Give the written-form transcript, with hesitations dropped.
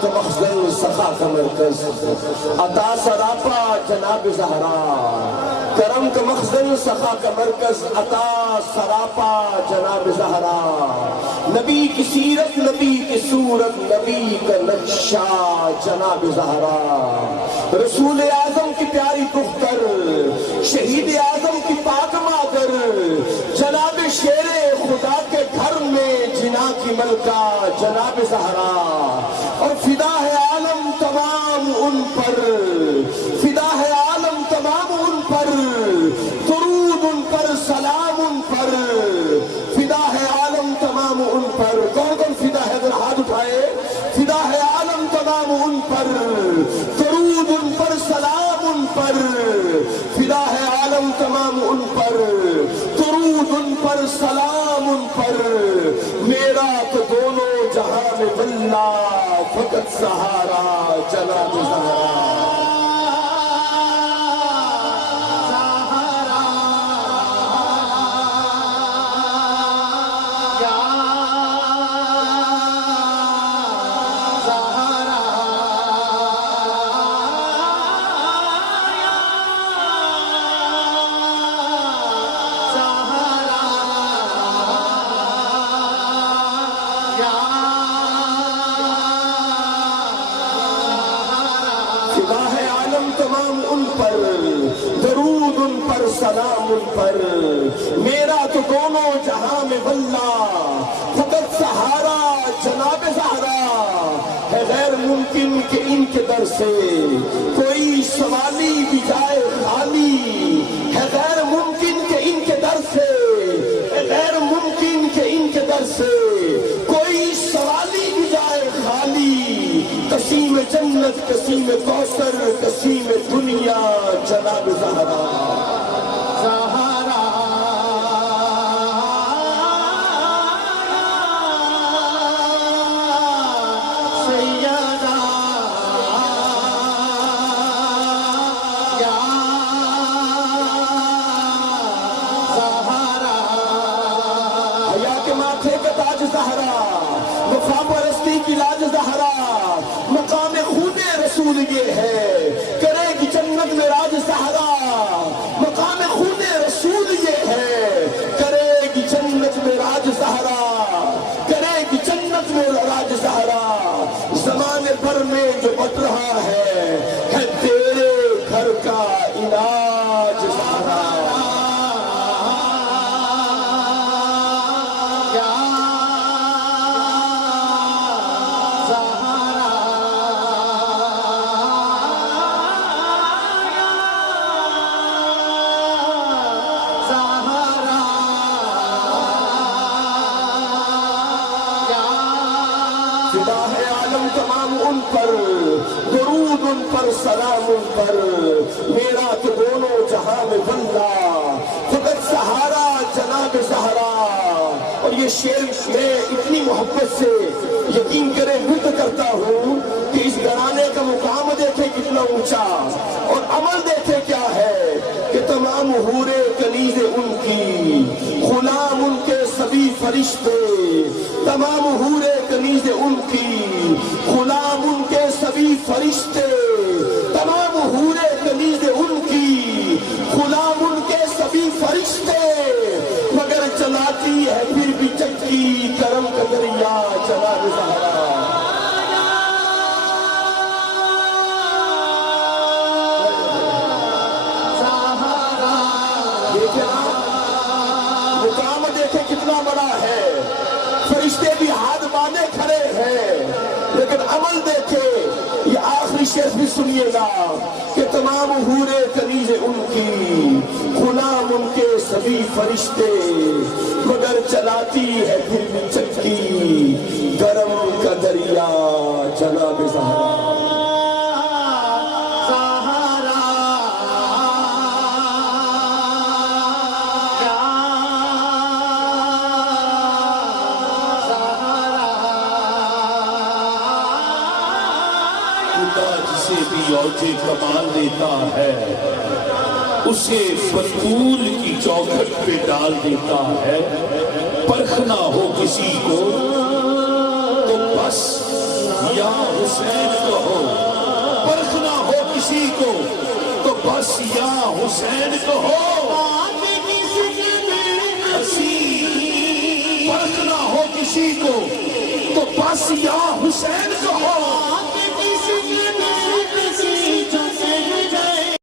تو مخزن سخا کا مرکز، عطا سراپا جناب زہرا، کرم کا مخزن سخا کا مرکز، عطا سراپا جناب زہرا، نبی کی سیرت، نبی کی صورت، نبی کا نقشہ جناب زہرا، رسول اعظم کی پیاری دختر، شہید اعظم کی پاک مادر، جناب شیر خدا کے گھر میں جنا کی ملکہ جناب زہرا، اور فدا ہے عالم تمام ان پر، فدا ہے عالم تمام ان پر، درود ان پر، سلام ان پر، فدا ہے عالم تمام ان پر۔ کون کون فدا ہے؟ اگر ہاتھ اٹھائے۔ فدا ہے عالم تمام ان پر، درود ان پر، سلام ان پر، فدا ہے عالم تمام ان پر، درود ان پر، سلام ان پر، میرا تو دونوں جہاں میں واللہ فقط سہارا جناب زہرا۔ فدا ہے عالم تمام ان پر، درود ان پر، سلام ان پر، میرا تو دونوں جہاں میں واللہ فقط سہارا جناب زہرا۔ ہے غیر ممکن کہ ان کے در سے کوئی سوالی بھی جائے خالی، ہے غیر ممکن کہ ان کے در سے، ہے غیر ممکن کہ ان کے در سے کوئی سوالی بھی جائے خالی، قسیم جنت، قسیم کوثر، قسیم دنیا جناب زہرا۔ حیا کے ماتھے کا تاج زہرا، وفا پرستی کی لاج زہرا، مقام خود رسول یہ ہے، کرے گی جنت میں راج زہرا، مقام خود رسول یہ ہے، کرے گی جنت میں راج زہرا، کرے گی جنت میں راج زہرا۔ زمانے بھر میں جو بٹ رہا ہے تیرے گھر کا علاج زہرا۔ فدا ہے عالم تمام ان پر، درود ان پر، سلام ان پر، میرا تو دونوں جہاں میں واللہ فقط سہارا جناب زہرا۔ اور یہ شعر میں اتنی محبت سے یقین کرے ملت کرتا ہوں کہ اس گھرانے کا مقام دیکھے کتنا اونچا، اور عمل دیکھے کیا ہے کہ تمام حورے کنیز ان کی، غلام ان کے سبھی فرشتے، تمام حورے کنیز ان کی، غلام ان کے سبھی فرشتے، تمام حورے کنیز ان کی، غلام ان کے سبھی فرشتے، مگر چلاتی ہے پھر بھی چکی کرم کا دریا جناب زہرا۔ مقام دیکھے کتنا بڑا ہے، فرشتے بھی ہاتھ باندھے کھڑے ہیں، لیکن عمل دیکھے۔ یہ آخری شعر بھی سنیے گا کہ تمام حورے کنیز ان کی، غلام ان کے سبھی فرشتے، مگر چلاتی ہے پھر بھی چکی گرم کا دریا جناب زہرا۔ جسے بھی اوجے کمال دیتا ہے اسے بطول کی چوکھٹ پہ ڈال دیتا ہے، پرکھنا ہو کسی کو تو بس یا حسین کہو، پرکھنا ہو کسی کو تو بس یا حسین کہو، پرکھنا ہو کسی کو تو بس یا حسین کہو۔